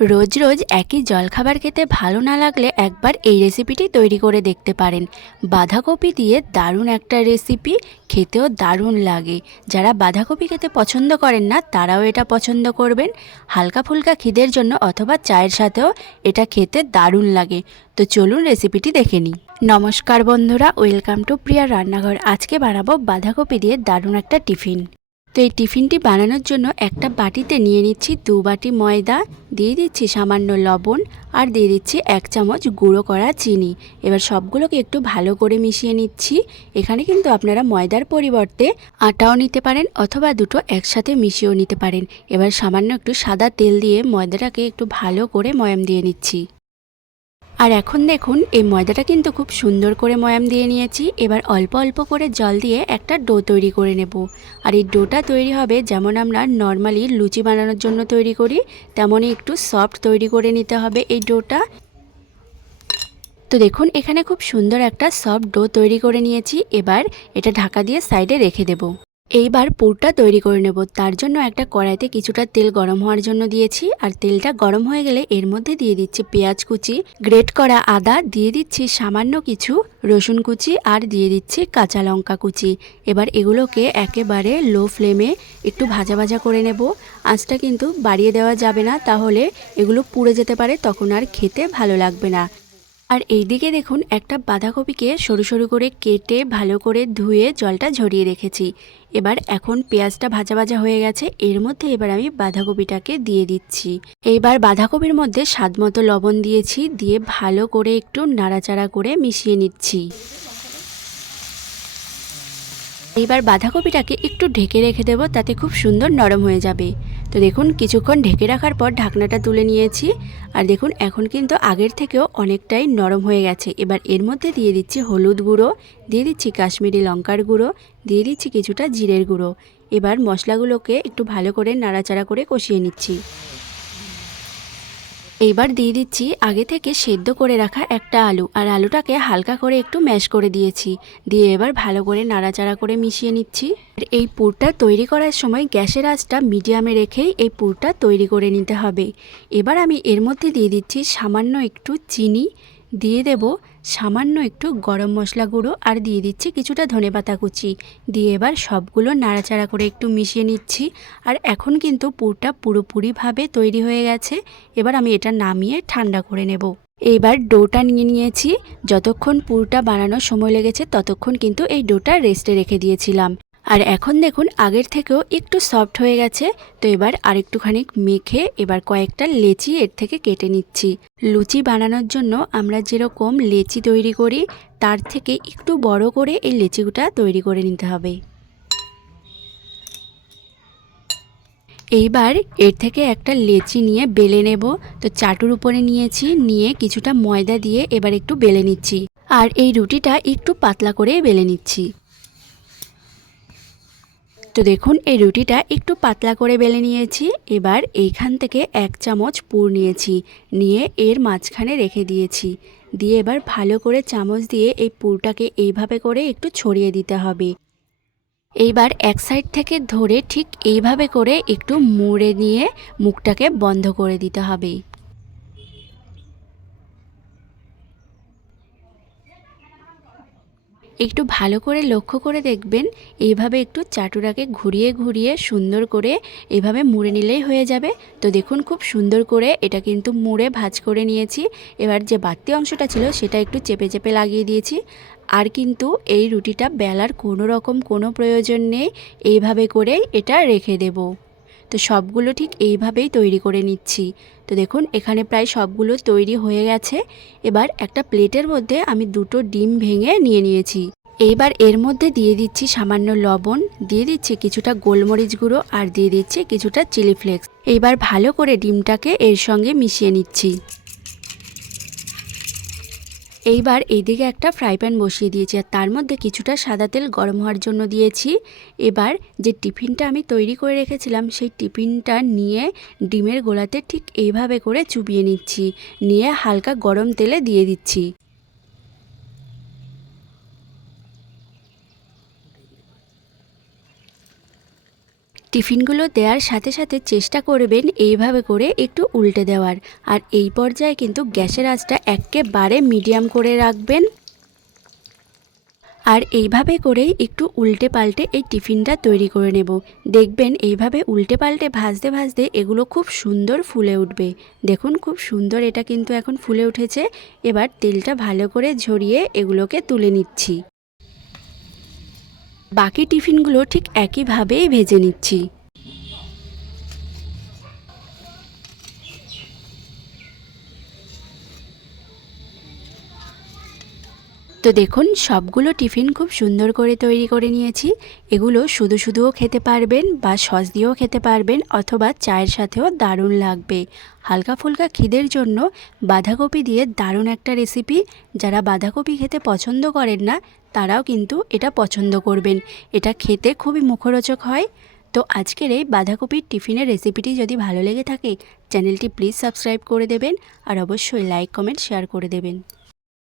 রোজ রোজ একই জলখাবার খেতে ভালো না লাগলে একবার এই রেসিপিটি তৈরি করে দেখতে পারেন। বাঁধাকপি দিয়ে দারুণ একটা রেসিপি, খেতেও দারুণ লাগে। যারা বাঁধাকপি খেতে পছন্দ করেন না, তারাও এটা পছন্দ করবেন। হালকা ফুলকা খিদের জন্য অথবা চায়ের সাথেও এটা খেতে দারুণ লাগে। তো চলুন রেসিপিটি দেখে নিই। নমস্কার বন্ধুরা, ওয়েলকাম টু প্রিয়া রান্নাঘর। আজকে বানাবো বাঁধাকপি দিয়ে দারুণ একটা টিফিন। তো এই টিফিনটি বানানোর জন্য একটা বাটিতে নিয়ে নিচ্ছি দু বাটি ময়দা, দিয়ে দিচ্ছি সামান্য লবণ আর দিয়ে দিচ্ছি এক চামচ গুঁড়ো করা চিনি। এবার সবগুলোকে একটু ভালো করে মিশিয়ে নিচ্ছি। এখানে কিন্তু আপনারা ময়দার পরিবর্তে আটাও নিতে পারেন অথবা দুটো একসাথে মিশিয়েও নিতে পারেন। এবার সামান্য একটু সাদা তেল দিয়ে ময়দাটাকে একটু ভালো করে ময়াম দিয়ে নিচ্ছি। আর এখন দেখুন, এই ময়দাটা কিন্তু খুব সুন্দর করে ময়াম দিয়ে নিয়েছি। এবার অল্প অল্প করে জল দিয়ে একটা ডো তৈরি করে নেব। আর এই ডোটা তৈরি হবে যেমন আমরা নর্মালি লুচি বানানোর জন্য তৈরি করি, তেমনই একটু সফট তৈরি করে নিতে হবে এই ডোটা। তো দেখুন, এখানে খুব সুন্দর একটা সফট ডো তৈরি করে নিয়েছি। এবার এটা ঢাকা দিয়ে সাইডে রেখে দেবো। এইবার পুরটা তৈরি করে নেব। তার জন্য একটা কড়াইতে কিছুটা তেল গরম হওয়ার জন্য দিয়েছি। আর তেলটা গরম হয়ে গেলে এর মধ্যে দিয়ে দিচ্ছি পেঁয়াজ কুচি, গ্রেট করা আদা, দিয়ে দিচ্ছি সামান্য কিছু রসুন কুচি আর দিয়ে দিচ্ছি কাঁচা লঙ্কা কুচি। এবার এগুলোকে একেবারে লো ফ্লেমে একটু ভাজা ভাজা করে নেব। আঁচটা কিন্তু বাড়িয়ে দেওয়া যাবে না, তাহলে এগুলো পুড়ে যেতে পারে, তখন আর খেতে ভালো লাগবে না। আর এইদিকে দেখুন, একটা বাঁধাকপিকে সরু সরু করে কেটে ভালো করে ধুয়ে জলটা ঝরিয়ে রেখেছি। এবার এখন পেঁয়াজটা ভাজা ভাজা হয়ে গেছে, এর মধ্যে এবার আমি বাঁধাকপিটাকে দিয়ে দিচ্ছি। এইবার বাঁধাকপির মধ্যে স্বাদ মতো লবণ দিয়েছি, দিয়ে ভালো করে একটু নাড়াচাড়া করে মিশিয়ে নিচ্ছি। এইবার বাঁধাকপিটাকে একটু ঢেকে রেখে দেবো, তাতে খুব সুন্দর নরম হয়ে যাবে। তো দেখুন, কিছুক্ষণ ঢেকে রাখার পর ঢাকনাটা তুলে নিয়েছি। আর দেখুন, এখন কিন্তু আগের থেকেও অনেকটাই নরম হয়ে গেছে। এবার এর মধ্যে দিয়ে দিচ্ছি হলুদ গুঁড়ো, দিয়ে দিচ্ছি কাশ্মীরি লঙ্কার গুঁড়ো, দিয়ে দিচ্ছি কিছুটা জিরের গুঁড়ো। এবার মশলাগুলোকে একটু ভালো করে নাড়াচাড়া করে কষিয়ে নিচ্ছি। এইবার দিয়ে দিচ্ছি আগে থেকে সেদ্ধ করে রাখা একটা আলু, আর আলুটাকে হালকা করে একটু ম্যাশ করে দিয়েছি। দিয়ে এবার ভালো করে নাড়াচাড়া করে মিশিয়ে নিচ্ছি। এই পুরটা তৈরি করার সময় গ্যাসের আঁচটা মিডিয়ামে রেখেই এই পুরটা তৈরি করে নিতে হবে। এবার আমি এর মধ্যে দিয়ে দিচ্ছি সামান্য একটু চিনি দিয়ে দেব সামান্য একটু গরম মশলা গুঁড়ো আর দিয়ে দিচ্ছি কিছুটা ধনেপাতা কুচি। দিয়ে এবার সবগুলো নাড়াচাড়া করে একটু মিশিয়ে নিচ্ছি। আর এখন কিন্তু পুরটা পুরোপুরিভাবে তৈরি হয়ে গেছে। এবার আমি এটা নামিয়ে ঠান্ডা করে নেব। এইবার ডোটা নিয়ে নিয়েছি। যতক্ষণ পুরটা বানানোর সময় লেগেছে ততক্ষণ কিন্তু এই ডোটা রেস্টে রেখে দিয়েছিলাম। আর এখন দেখুন, আগের থেকেও একটু সফট হয়ে গেছে। তো এবার আরেকটুখানি মেখে এবার কয়েকটা লেচি এর থেকে কেটে নিচ্ছি। লুচি বানানোর জন্য আমরা যেরকম লেচি তৈরি করি, তার থেকে একটু বড় করে এই লেচিটা তৈরি করে নিতে হবে। এইবার এর থেকে একটা লেচি নিয়ে বেলে নেব। তো চাটুর উপরে নিয়েছি, নিয়ে কিছুটা ময়দা দিয়ে এবার একটু বেলে নিচ্ছি। আর এই রুটিটা একটু পাতলা করে বেলে নিচ্ছি। তো দেখুন, এই রুটিটা একটু পাতলা করে বেলে নিয়েছি। এবার এইখান থেকে এক চামচ পুর নিয়েছি, নিয়ে এর মাঝখানে রেখে দিয়েছি। দিয়ে এবার ভালো করে চামচ দিয়ে এই পুরটাকে এইভাবে করে একটু ছড়িয়ে দিতে হবে। এইবার এক সাইড থেকে ধরে ঠিক এইভাবে করে একটু মুড়ে নিয়ে মুখটাকে বন্ধ করে দিতে হবে। একটু ভালো করে লক্ষ্য করে দেখবেন, এইভাবে একটু চাটুরাকে ঘুরিয়ে ঘুরিয়ে সুন্দর করে এভাবে মুড়ে নিলেই হয়ে যাবে। তো দেখুন খুব সুন্দর করে এটা কিন্তু মুড়ে ভাজ করে নিয়েছি। এবার যে বাড়তি অংশটা ছিল সেটা একটু চেপে চেপে লাগিয়ে দিয়েছি। আর কিন্তু এই রুটিটা বেলার কোনো রকম কোনো প্রয়োজন নেই, এইভাবে করেই এটা রেখে দেব। তো সবগুলো ঠিক এইভাবেই তৈরি করে নিচ্ছি। তো দেখুন, এখানে প্রায় সবগুলো তৈরি হয়ে গেছে। এবার একটা প্লেটের মধ্যে আমি দুটো ডিম ভেঙে নিয়ে নিয়েছি। এইবার এর মধ্যে দিয়ে দিচ্ছি সামান্য লবণ, দিয়ে দিচ্ছি কিছুটা গোলমরিচ গুঁড়ো আর দিয়ে দিচ্ছি কিছুটা চিলি ফ্লেক্স। এইবার ভালো করে ডিমটাকে এর সঙ্গে মিশিয়ে নিচ্ছি। এইবার এইদিকে একটা ফ্রাই প্যান বসিয়ে দিয়েছি আর তার মধ্যে কিছুটা সাদা তেল গরম হওয়ার জন্য দিয়েছি। এবার যে টিফিনটা আমি তৈরি করে রেখেছিলাম, সেই টিফিনটা নিয়ে ডিমের গোলাতে ঠিক এইভাবে করে চুবিয়ে নিচ্ছি। নিয়ে হালকা গরম তেলে দিয়ে দিচ্ছি। টিফিনগুলো দেওয়ার সাথে সাথে চেষ্টা করবেন এইভাবে করে একটু উল্টে দেওয়ার। আর এই পর্যায়ে কিন্তু গ্যাসের আঁচটা একেবারে মিডিয়াম করে রাখবেন। আর এইভাবে করেই একটু উল্টে পাল্টে এই টিফিনটা তৈরি করে নেব। দেখবেন এইভাবে উল্টে পাল্টে ভাজতে ভাজতে এগুলো খুব সুন্দর ফুলে উঠবে। দেখুন খুব সুন্দর এটা কিন্তু এখন ফুলে উঠেছে। এবার তেলটা ভালো করে ঝরিয়ে এগুলোকে তুলে নিচ্ছি। বাকি টিফিনগুলো ঠিক একইভাবেই ভেজে নিচ্ছি। তো দেখুন, সবগুলো টিফিন খুব সুন্দর করে তৈরি করে নিয়েছি। এগুলো শুধু শুধুও খেতে পারবেন বা সস দিয়েও খেতে পারবেন অথবা চায়ের সাথেও দারুণ লাগবে। হালকা ফুলকা খিদের জন্য বাঁধাকপি দিয়ে দারুণ একটা রেসিপি। যারা বাঁধাকপি খেতে পছন্দ করেন না, তারাও কিন্তু এটা পছন্দ করবেন। এটা খেতে খুবই মুখরোচক হয়। তো আজকের এই বাঁধাকপির টিফিনের রেসিপিটি যদি ভালো লেগে থাকে, চ্যানেলটি প্লিজ সাবস্ক্রাইব করে দেবেন আর অবশ্যই লাইক, কমেন্ট, শেয়ার করে দেবেন।